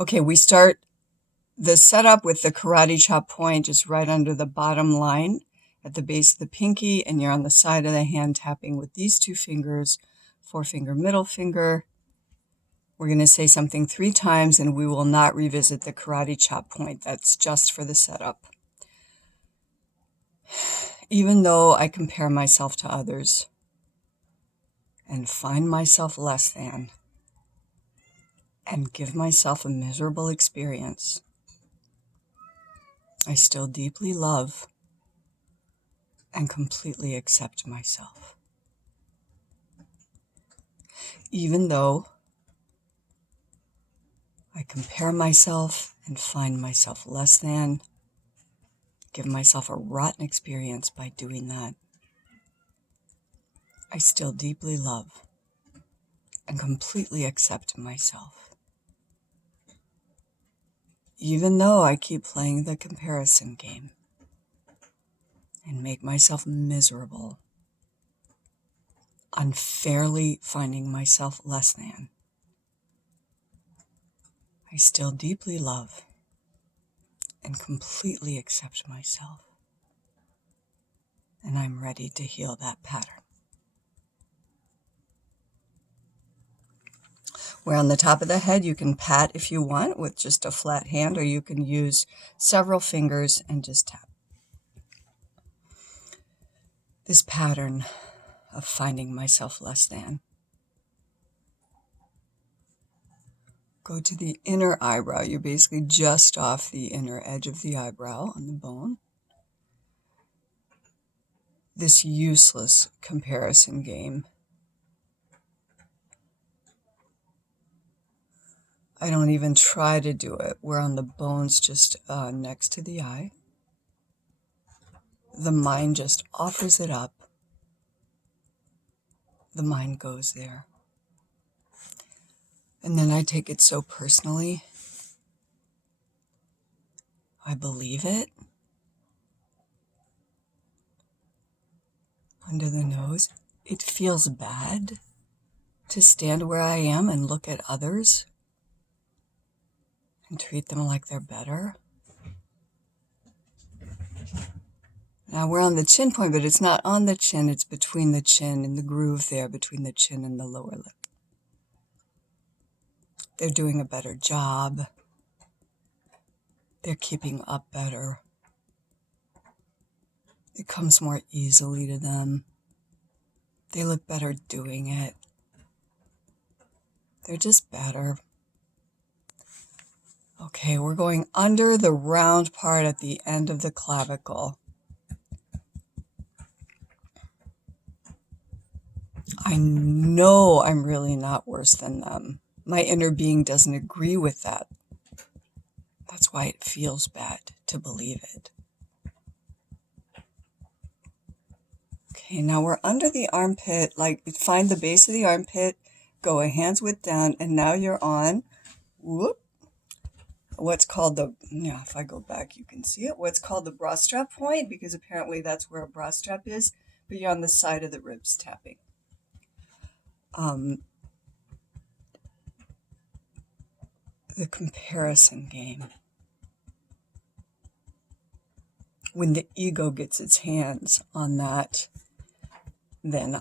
Okay, we start the setup with the karate chop point just right under the bottom line at the base of the pinky, and you're on the side of the hand tapping with these two fingers, forefinger, middle finger. We're going to say something 3 times, and we will not revisit the karate chop point. That's just for the setup. Even though I compare myself to others and find myself less than and give myself a miserable experience, I still deeply love and completely accept myself. Even though I compare myself and find myself less than, give myself a rotten experience by doing that, I still deeply love and completely accept myself. Even though I keep playing the comparison game and make myself miserable, unfairly finding myself less than, I still deeply love and completely accept myself. And I'm ready to heal that pattern. Where on the top of the head, you can pat if you want with just a flat hand, or you can use several fingers and just tap. This pattern of finding myself less than. Go to the inner eyebrow. You're basically just off the inner edge of the eyebrow on the bone. This useless comparison game. I don't even try to do it. We're on the bones just next to the eye. The mind just offers it up. The mind goes there. And then I take it so personally. I believe it. Under the nose. It feels bad to stand where I am and look at others and treat them like they're better. Now we're on the chin point, but it's not on the chin. It's between the chin and the groove there between the chin and the lower lip. They're doing a better job. They're keeping up better. It comes more easily to them. They look better doing it. They're just better. Okay, we're going under the round part at the end of the clavicle. I know I'm really not worse than them. My inner being doesn't agree with that. That's why it feels bad to believe it. Okay, now we're under the armpit, like find the base of the armpit, go a hand's width down, and now you're on, what's called the, if I go back you can see it, what's called the bra strap point, because apparently that's where a bra strap is, but you're on the side of the ribs tapping. The comparison game. When the ego gets its hands on that, then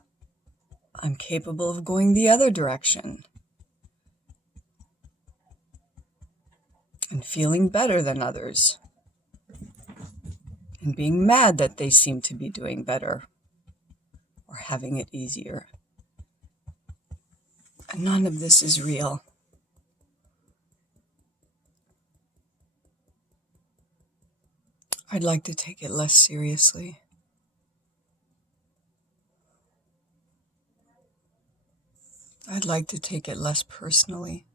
I'm capable of going the other direction and feeling better than others and being mad that they seem to be doing better or having it easier. And none of this is real. I'd like to take it less seriously. I'd like to take it less personally.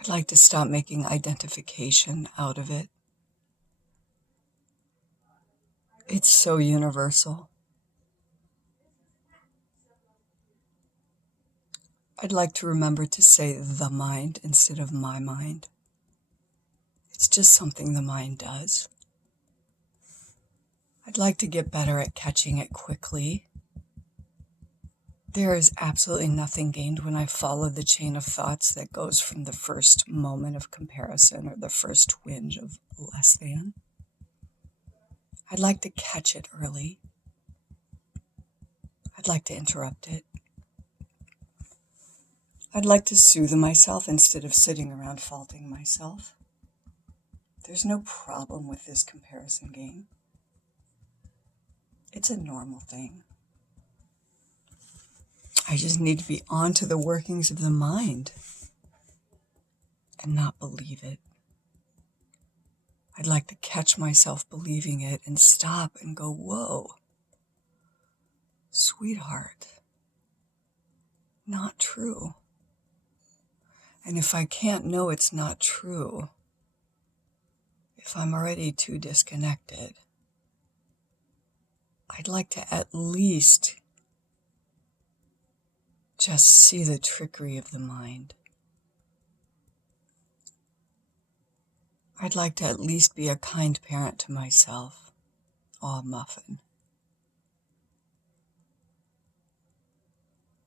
I'd like to stop making identification out of it. It's so universal. I'd like to remember to say the mind instead of my mind. It's just something the mind does. I'd like to get better at catching it quickly. There is absolutely nothing gained when I follow the chain of thoughts that goes from the first moment of comparison or the first twinge of less than. I'd like to catch it early. I'd like to interrupt it. I'd like to soothe myself instead of sitting around faulting myself. There's no problem with this comparison game. It's a normal thing. I just need to be on to the workings of the mind and not believe it. I'd like to catch myself believing it and stop and go, whoa, sweetheart, not true. And if I can't know it's not true, if I'm already too disconnected, I'd like to at least just see the trickery of the mind. I'd like to at least be a kind parent to myself. Aw, muffin.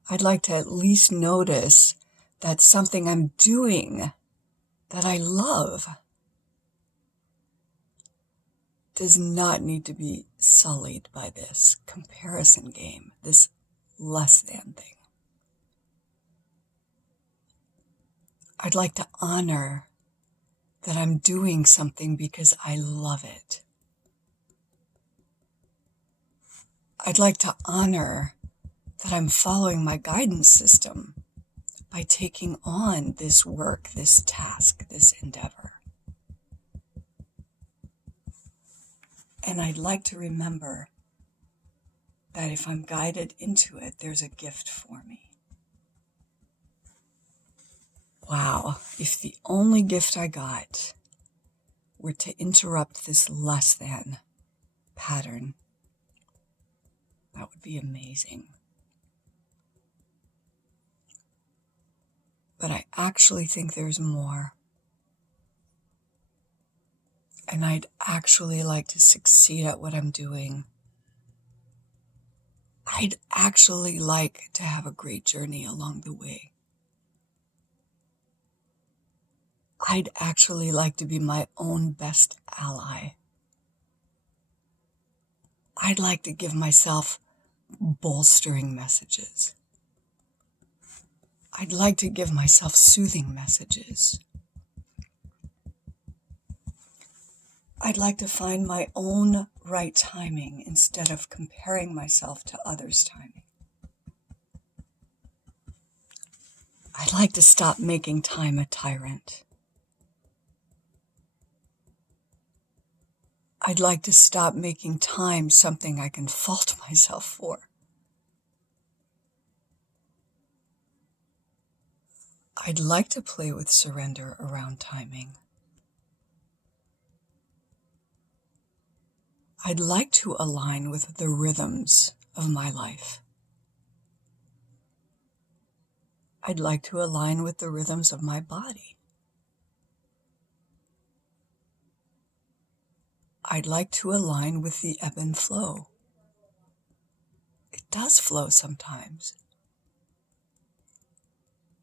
I'd like to at least notice that something I'm doing that I love does not need to be sullied by this comparison game, this less than thing. I'd like to honor that I'm doing something because I love it. I'd like to honor that I'm following my guidance system by taking on this work, this task, this endeavor. And I'd like to remember that if I'm guided into it, there's a gift for me. Wow, if the only gift I got were to interrupt this less than pattern, that would be amazing. But I actually think there's more. And I'd actually like to succeed at what I'm doing. I'd actually like to have a great journey along the way. I'd actually like to be my own best ally. I'd like to give myself bolstering messages. I'd like to give myself soothing messages. I'd like to find my own right timing instead of comparing myself to others' timing. I'd like to stop making time a tyrant. I'd like to stop making time something I can fault myself for. I'd like to play with surrender around timing. I'd like to align with the rhythms of my life. I'd like to align with the rhythms of my body. I'd like to align with the ebb and flow. It does flow sometimes.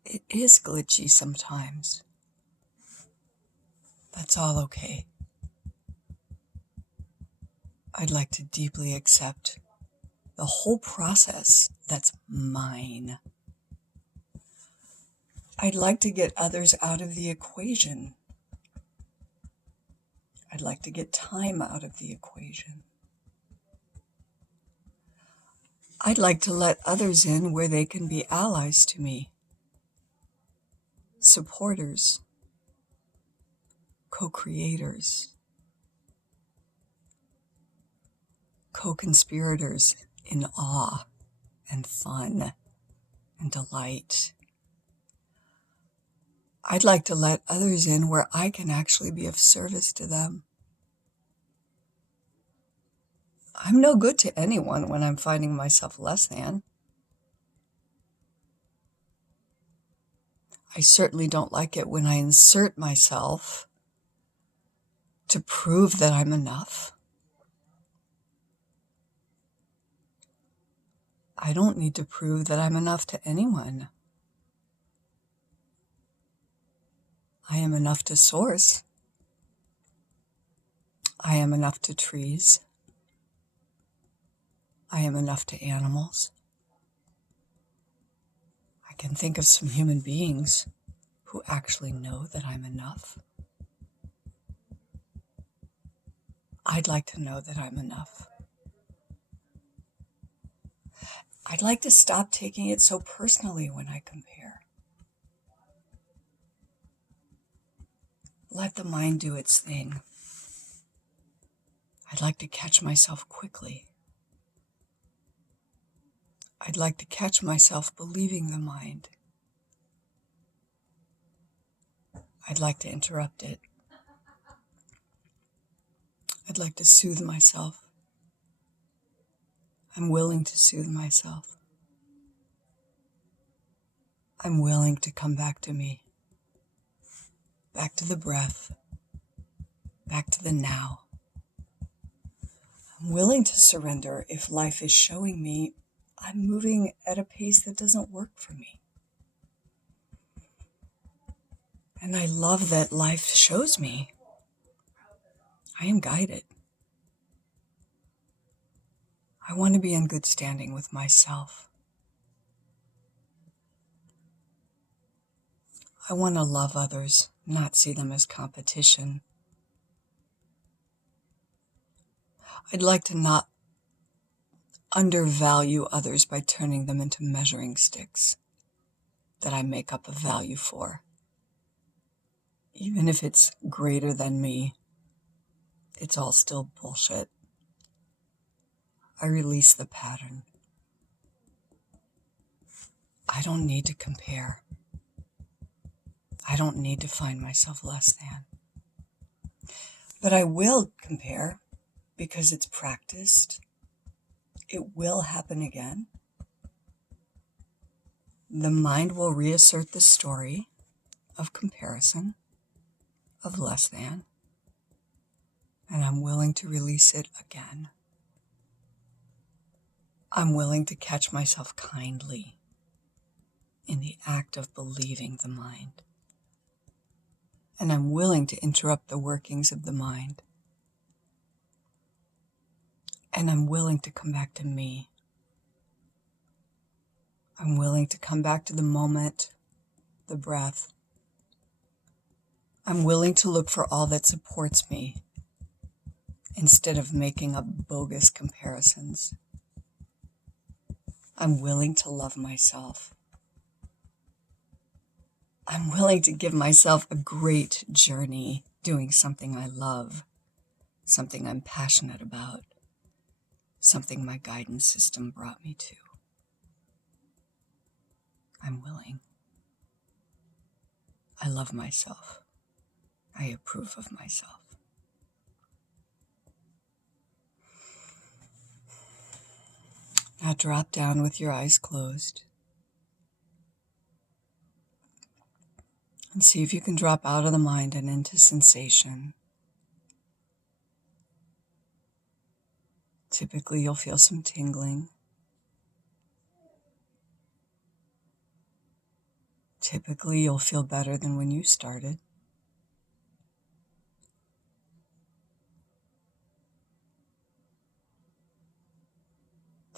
It is glitchy sometimes. That's all okay. I'd like to deeply accept the whole process that's mine. I'd like to get others out of the equation. I'd like to get time out of the equation. I'd like to let others in where they can be allies to me, supporters, co-creators, co-conspirators in awe and fun and delight. I'd like to let others in where I can actually be of service to them. I'm no good to anyone when I'm finding myself less than. I certainly don't like it when I insert myself to prove that I'm enough. I don't need to prove that I'm enough to anyone. I am enough to Source. I am enough to trees. I am enough to animals. I can think of some human beings who actually know that I'm enough. I'd like to know that I'm enough. I'd like to stop taking it so personally when I compare. Let the mind do its thing. I'd like to catch myself quickly. I'd like to catch myself believing the mind. I'd like to interrupt it. I'd like to soothe myself. I'm willing to soothe myself. I'm willing to come back to me. Back to the breath. Back to the now. I'm willing to surrender if life is showing me I'm moving at a pace that doesn't work for me. And I love that life shows me I am guided. I want to be in good standing with myself. I want to love others, not see them as competition. I'd like to not undervalue others by turning them into measuring sticks that I make up a value for. Even if it's greater than me, it's all still bullshit. I release the pattern. I don't need to compare. I don't need to find myself less than. But I will compare because it's practiced. It will happen again. The mind will reassert the story of comparison, of less than, and I'm willing to release it again. I'm willing to catch myself kindly in the act of believing the mind. And I'm willing to interrupt the workings of the mind. And I'm willing to come back to me. I'm willing to come back to the moment, the breath. I'm willing to look for all that supports me instead of making up bogus comparisons. I'm willing to love myself. I'm willing to give myself a great journey doing something I love, something I'm passionate about, something my guidance system brought me to. I'm willing. I love myself. I approve of myself. Now drop down with your eyes closed and see if you can drop out of the mind and into sensation. Typically, you'll feel some tingling. Typically, you'll feel better than when you started.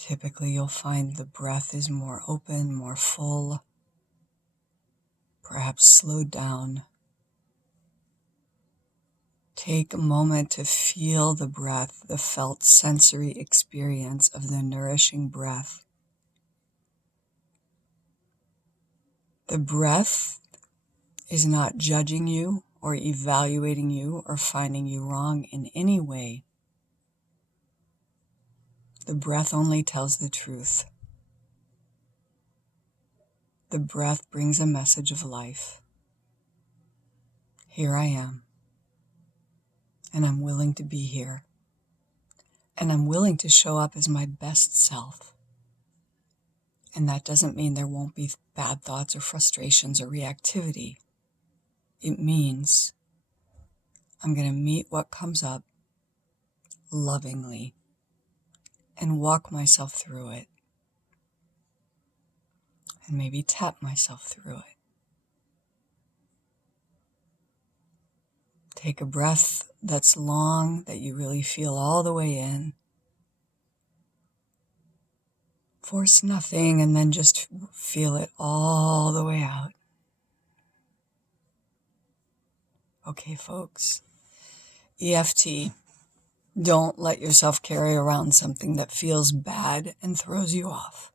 Typically, you'll find the breath is more open, more full, perhaps slowed down. Take a moment to feel the breath, the felt sensory experience of the nourishing breath. The breath is not judging you or evaluating you or finding you wrong in any way. The breath only tells the truth. The breath brings a message of life. Here I am, and I'm willing to be here, and I'm willing to show up as my best self. And that doesn't mean there won't be bad thoughts or frustrations or reactivity. It means I'm going to meet what comes up lovingly and walk myself through it. and maybe tap myself through it. Take a breath that's long, that you really feel all the way in. Force nothing, and then just feel it all the way out. Okay, folks. EFT. Don't let yourself carry around something that feels bad and throws you off.